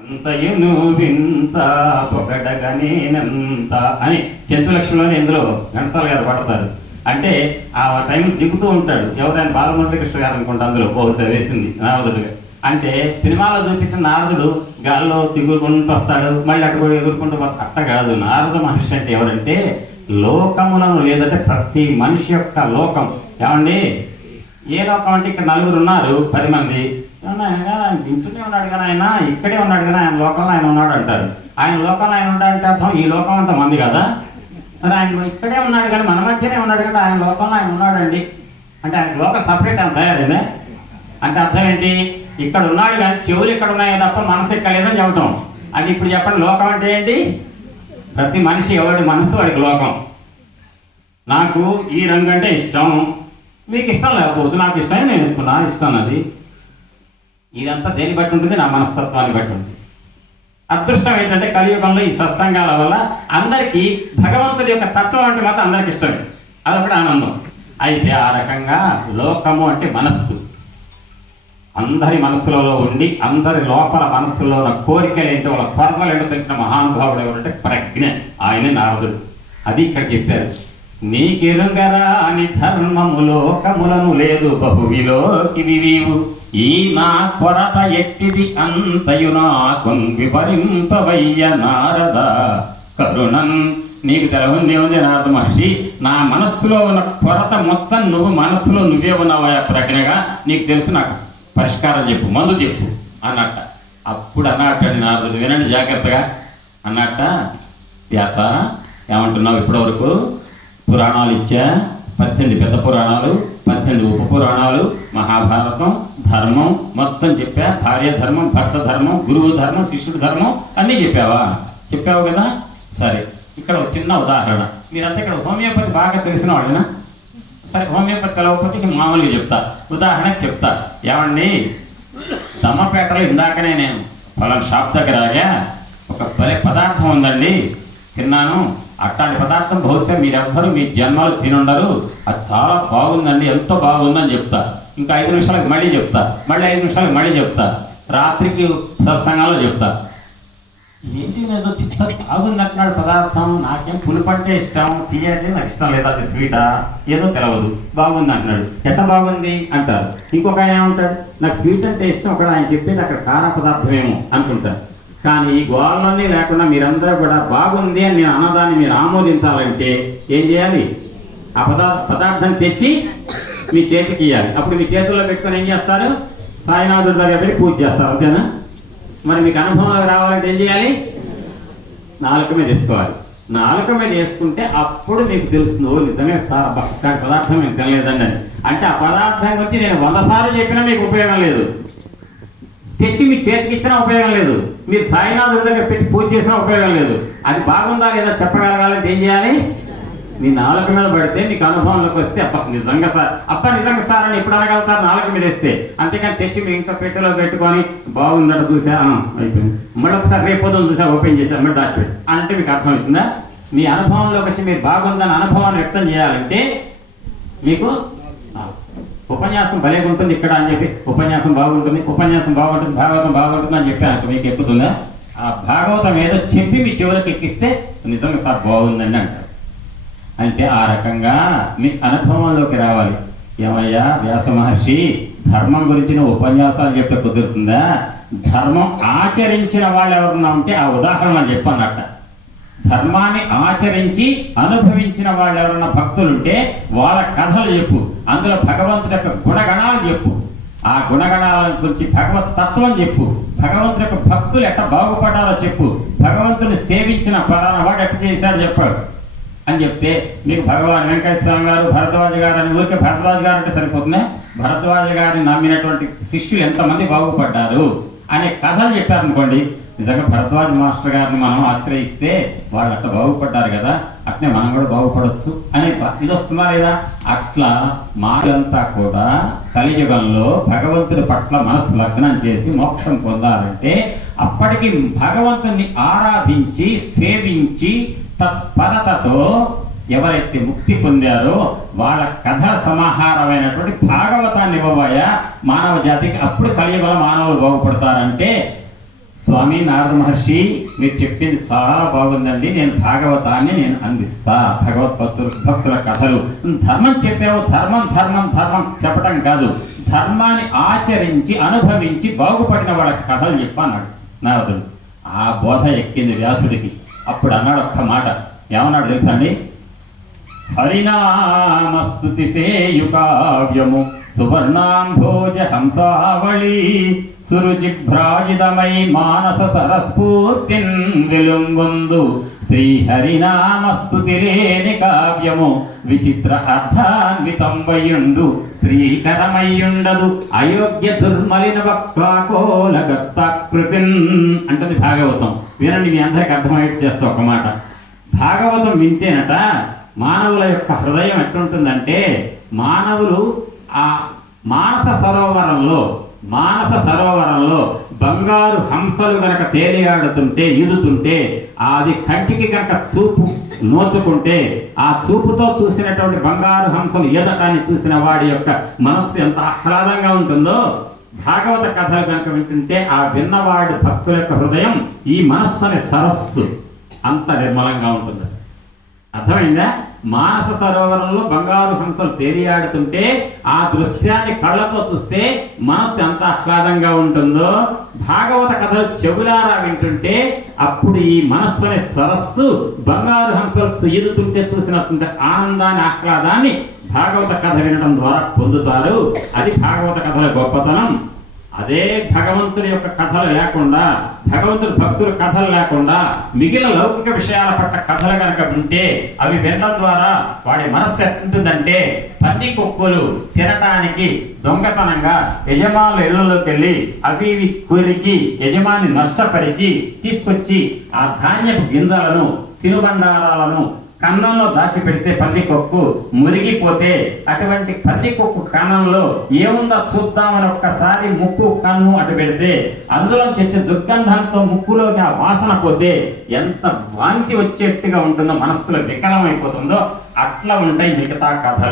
అంతయును వింత పొగడగనేనంత అని చెంచులక్ష్మిలోని ఇందులో ఘంటసాల గారు పడతారు. అంటే ఆ టైం దిగుతూ ఉంటాడు. ఎవరైనా బాలమురళీకృష్ణ గారు అనుకుంటా అందులో బహుశా వేసింది నారదుడిగా. అంటే సినిమాలో చూపించిన నారదుడు గాల్లో దిగురుకుంటూ వస్తాడు, మళ్ళీ అటు కూడా ఎగురుకుంటూ అట్ట కాదు. నారద మహర్షి అంటే ఎవరంటే లోకములను, లేదంటే ప్రతి మనిషి యొక్క లోకం. ఏమండి, ఏ లోకం అంటే ఇక్కడ నలుగురు ఉన్నారు, 10 మంది ఇంటూనే ఉన్నాడు కానీ ఆయన ఇక్కడే ఉన్నాడు కానీ ఆయన లోకంలో ఆయన ఉన్నాడు అంటారు. ఆయన లోకంలో ఆయన ఉన్నాడంటే అర్థం ఈ లోకం అంత మంది కదా. మరి ఆయన ఇక్కడే ఉన్నాడు కానీ మన మధ్యనే ఉన్నాడు కదా, ఆయన లోకంలో ఆయన ఉన్నాడండి అంటే ఆయన లోకం సపరేట్ అని తయారైందే. అంటే అర్థం ఏంటి, ఇక్కడ ఉన్నాడు కానీ చెవులు ఇక్కడ ఉన్నాయో తప్ప మనసు ఇక్కడ లేదని చెప్పటం. అంటే ఇప్పుడు చెప్పండి, లోకం అంటే ఏంటి? ప్రతి మనిషి ఎవడి మనసు వాడికి లోకం. నాకు ఈ రంగు అంటే ఇష్టం, మీకు ఇష్టం లేకపోవచ్చు, నాకు ఇష్టమే నేను వేసుకున్నా, ఇష్టం అది. ఇదంతా దేని బట్టి ఉంటుంది? నా మనస్తత్వాన్ని బట్టి ఉంటుంది. అదృష్టం ఏంటంటే కలియుగంలో ఈ సత్సంగాల వల్ల అందరికీ భగవంతుడి యొక్క తత్వం అంటే మాత్రం అందరికి ఇష్టమే, అదొకటి ఆనందం. అయితే ఆ రకంగా లోకము అంటే మనస్సు, అందరి మనస్సులలో ఉండి అందరి లోపల మనస్సులో ఉన్న కోరికలు ఏంటో, వాళ్ళ కొరతలు ఏంటో తెలిసిన మహానుభావుడు ఎవరంటే ప్రజ్ఞ, ఆయనే నారదుడు. అది ఇక్కడ చెప్పారు. నీకెరుగరా అని ధర్మము లోకములను లేదు బహువిలోకి వివీవు, ఈ నా కొరత ఎట్టిది అంతయు నాకున్ వివరింపవయ్య నారద కరుణన్. నీకు తెలవుంది ఏముంది నారద మహర్షి, నా మనస్సులో ఉన్న కొరత మొత్తం నువ్వు మనస్సులో నువ్వే ఉన్నావా ప్రజ్ఞగా, నీకు తెలుసు, నాకు పరిష్కారం చెప్పు, మందు చెప్పు అన్నట్ట. అప్పుడు అన్నట్టు నారదుడు, వినండి జాగ్రత్తగా అన్నట్ట. వ్యాస ఏమంటున్నావు? ఇప్పటివరకు పురాణాలు ఇచ్చా, 18 పెద్ద పురాణాలు, 18 ఉప పురాణాలు, మహాభారతం, ధర్మం మొత్తం చెప్పా. భార్య ధర్మం, భర్త ధర్మం, గురువు ధర్మం, శిష్యుడి ధర్మం అన్నీ చెప్పావా? చెప్పావు కదా. సరే, ఇక్కడ ఒక చిన్న ఉదాహరణ. మీరంతా ఇక్కడ హోమియోపతి బాగా తెలిసిన వాళ్ళేనా? సరే, హోమియోపతి తెలవకపోతే మామూలుగా చెప్తా, ఉదాహరణకు చెప్తా. ఏమండి, దమ్మపేటలో ఇందాకనే నేను పలానా షాప్ దగ్గర ఆగా, ఒక పదార్థం ఉందండి, తిన్నాను. అట్లాంటి పదార్థం బహుశా మీరెవ్వరూ మీ జన్మలు తినుండరు, అది చాలా బాగుందండి, ఎంతో బాగుందని చెప్తా. ఇంకా 5 నిమిషాలకు మళ్ళీ చెప్తా, మళ్ళీ 5 నిమిషాలకు మళ్ళీ చెప్తా, రాత్రికి సత్సంగంలో చెప్తా. ఏంటి ఏదో చెప్తా, బాగుంది అంటున్నాడు పదార్థం, నాకేం పులుపంటే ఇష్టం, తీయది నాకు ఇష్టం లేదు, అది స్వీటా ఏదో తెలవదు, బాగుంది అంటున్నాడు. ఎట్ట బాగుంది అంటారు. ఇంకొక ఆయన ఏమంటాడు, నాకు స్వీట్ అంటే ఇష్టం, అక్కడ ఆయన చెప్పేది అక్కడ కార పదార్థం ఏమో అనుకుంటారు. కానీ ఈ గోళ్ళన్నీ లేకుండా మీరందరూ కూడా బాగుంది అని నేను అన్నదాన్ని మీరు ఆమోదించాలంటే ఏం చేయాలి? ఆ పదార్థం తెచ్చి మీ చేతికి ఇవ్వాలి. అప్పుడు మీ చేతుల్లో పెట్టుకొని ఏం చేస్తారు? సాయినాథుడి దగ్గర పెట్టి పూజ చేస్తారు, అంతేనా? మరి మీకు అనుభవంలోకి రావాలంటే ఏం చేయాలి? నాలుక మీద వేసుకోవాలి. నాలుక మీద వేసుకుంటే అప్పుడు మీకు తెలుస్తుంది, నిజమే సార్ ఇట్లాంటి పదార్థం మేము తినలేదండి అని. అంటే ఆ పదార్థం గురించి నేను 100 సార్లు చెప్పినా మీకు ఉపయోగం లేదు, తెచ్చి మీ చేతికి ఇచ్చినా ఉపయోగం లేదు, మీరు సాయినాథుడి దగ్గర పెట్టి పూజ చేసినా ఉపయోగం లేదు. అది బాగుందా లేదా చెప్పగలగాలంటే ఏం చేయాలి? నీ నాలుక మీద పడితే నీకు అనుభవంలోకి వస్తే అబ్బా నిజంగా సార్ అని ఎప్పుడు అనగలుగుతారు? నాలుక మీద వేస్తే. అంతేకాని తెచ్చి మీ ఇంకా పెట్టెలో పెట్టుకొని బాగుందట చూసా అయిపోయింది, మళ్ళీ ఒకసారి రేపొద్దున చూసా ఓపెన్ చేసా మళ్ళీ దాచిపెట్టి అంటే మీకు అర్థమవుతుందా? మీ అనుభవంలోకి వచ్చి మీరు బాగుందని అనుభవాన్ని వ్యక్తం చేయాలంటే మీకు ఉపన్యాసం భలేగా ఉంటుంది ఇక్కడ అని చెప్పి ఉపన్యాసం బాగుంటుంది, భాగవతం బాగుంటుంది అని చెప్పి అంట మీకు ఎక్కుతుందా? ఆ భాగవతం ఏదో చెప్పి మీ చెవులకు ఎక్కిస్తే నిజంగా సార్ బాగుందండి అంటారు. అంటే ఆ రకంగా మీ అనుభవంలోకి రావాలి. ఏమయ్యా వ్యాస మహర్షి, ధర్మం గురించిన ఉపన్యాసాలు చెప్తే కుదురుతుందా? ధర్మం ఆచరించిన వాళ్ళు ఎవరన్నా ఉంటే ఆ ఉదాహరణ చెప్పన్నట్ట. ధర్మాన్ని ఆచరించి అనుభవించిన వాళ్ళు ఎవరన్నా భక్తులుంటే వాళ్ళ కథలు చెప్పు, అందులో భగవంతుడి యొక్క గుణగణాలు చెప్పు, ఆ గుణగణాల గురించి భగవత్ తత్వం చెప్పు, భగవంతుడి యొక్క భక్తులు ఎట్లా బాగుపడ్డారో చెప్పు, భగవంతుని సేవించిన పలానా వాడు ఎట్లా చేశాడో చెప్పాడు అని చెప్తే మీకు భగవాన్ వెంకటేశ్వర స్వామి గారు, భరద్వాజ గారు అని ఊరికే భరద్వాజ గారు అంటే సరిపోతుందా? భరద్వాజ గారిని నమ్మినటువంటి శిష్యులు ఎంతమంది బాగుపడ్డారు అనే కథలు చెప్పారనుకోండి, నిజంగా భరద్వాజ మాస్టర్ గారిని మనం ఆశ్రయిస్తే వాళ్ళు అట్లా బాగుపడ్డారు కదా, అట్నే మనం కూడా బాగుపడవచ్చు అనే ఇది వస్తుందా లేదా? అట్లా మాటలంతా కూడా కలియుగంలో భగవంతుడి పట్ల మనసు లగ్నం చేసి మోక్షం పొందాలంటే అప్పటికి భగవంతుని ఆరాధించి సేవించి తత్పరతతో ఎవరైతే ముక్తి పొందారో వాళ్ళ కథ సమాహారమైనటువంటి భాగవతాన్ని ఇవ్వబోయా మానవ జాతికి. అప్పుడు కలియుగంలో మానవులు బాగుపడతారంటే స్వామి నారద మహర్షి, మీరు చెప్పింది చాలా బాగుందండి, నేను భాగవతాన్ని నేను అందిస్తా. భక్తుల కథలు. ధర్మం చెప్పావు, ధర్మం ధర్మం ధర్మం చెప్పటం కాదు, ధర్మాన్ని ఆచరించి అనుభవించి బాగుపడిన వాళ్ళ కథలు చెప్పన్నాడు నారదుడు. ఆ బోధ ఎక్కింది వ్యాసుడికి. అప్పుడు అన్నాడు ఒక్క మాట, ఏమన్నాడు తెలుసా అండి? హరినామస్తుతి సేయుకావ్యము సువర్ణాంభోజ హంసావళి సురుజిభ్రాజితమై మానస సరస్ఫూర్తిన్ వెలుంగొందు శ్రీహరినామస్తుతి లేని కావ్యము విచిత్ర అర్థాన్వితంబయుండు శ్రీకరమయ్యుండదు అయోగ్య దుర్మలిన వక్కాకోలగత్తాకృతిన్ అంటుంది భాగవతం. వినండి, మీ అందరికి అర్థమయ్యేట్టు చేస్తా ఒక మాట. భాగవతం వింటేనట మానవుల యొక్క హృదయం ఎట్లుంటుందంటే, మానవులు ఆ మానస సరోవరంలో బంగారు హంసలు గనక తేలియాడుతుంటే, ఈదుతుంటే, అది కంటికి గనక చూపు నోచుకుంటే, ఆ చూపుతో చూసినటువంటి బంగారు హంసలు ఈదటాన్ని చూసిన వాడి యొక్క మనస్సు ఎంత ఆహ్లాదంగా ఉంటుందో, భాగవత కథలు కనుక వింటుంటే ఆ విన్నవాడి భక్తుల యొక్క హృదయం ఈ మనస్సు అనే సరస్సు అంత నిర్మలంగా ఉంటుంది. అర్థమైందా? మానస సరోవరంలో బంగారు హంసలు తేలియాడుతుంటే ఆ దృశ్యాన్ని కళ్ళతో చూస్తే మనస్సు ఎంత ఆహ్లాదంగా ఉంటుందో, భాగవత కథలు చెవులారా వింటుంటే అప్పుడు ఈ మనస్సు అనే సరస్సు బంగారు హంసలు ఈదుతుంటే చూసినటువంటి ఆనందాన్ని, ఆహ్లాదాన్ని భాగవత కథ వినడం ద్వారా పొందుతారు. అది భాగవత కథల గొప్పతనం. అదే భగవంతుని యొక్క కథలు లేకుండా, భగవంతుడి భక్తుల కథలు లేకుండా మిగిలిన లౌకిక విషయాల పట్ల కథలు కనుక ఉంటే అవి వినడం ద్వారా వాడి మనస్సు ఎట్టుంటుందంటే, పంది కుక్కులు తినటానికి దొంగతనంగా యజమానుల ఇళ్లలోకి వెళ్ళి అవి ఇవి కొరికి యజమాని నష్టపరిచి తీసుకొచ్చి ఆ ధాన్యపు గింజలను, తినుబండారాలను కన్నంలో దాచిపెడితే పందికొక్కు మురిగిపోతే, అటువంటి పందికొక్కు కన్నంలో ఏముందో చూద్దామని ఒక్కసారి ముక్కు కన్ను అటు పెడితే అందులో చెట్టు దుర్గంధంతో ముక్కులోకి ఆ వాసన పోతే ఎంత వాంతి వచ్చేట్టుగా ఉంటుందో, మనస్సులో వికలమైపోతుందో, అట్లా ఉంటాయి మిగతా కథలు.